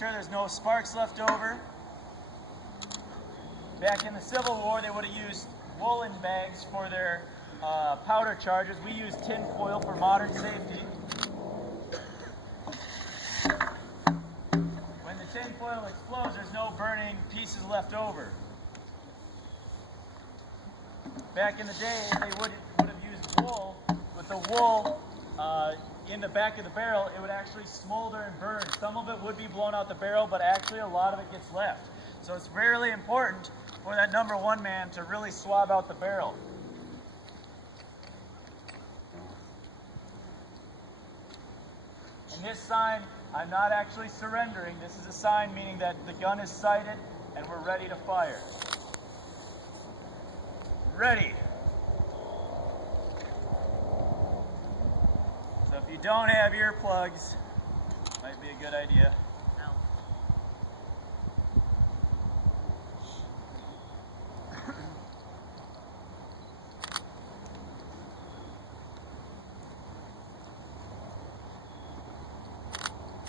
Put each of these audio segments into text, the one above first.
Sure there's no sparks left over. Back in the Civil War, they would have used woolen bags for their powder charges. We use tin foil for modern safety. When the tin foil explodes, there's no burning pieces left over. Back in the day, they would have used wool. With the wool in the back of the barrel, it would actually smolder and burn. Some of it would be blown out the barrel, but actually a lot of it gets left. So it's really important for that number one man to really swab out the barrel. And this sign, I'm not actually surrendering. This is a sign meaning that the gun is sighted and we're ready to fire. Ready. So if you don't have earplugs, might be a good idea.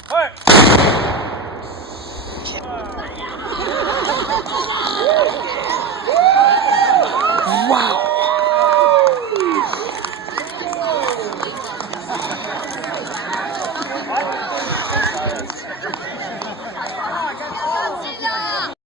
Fire!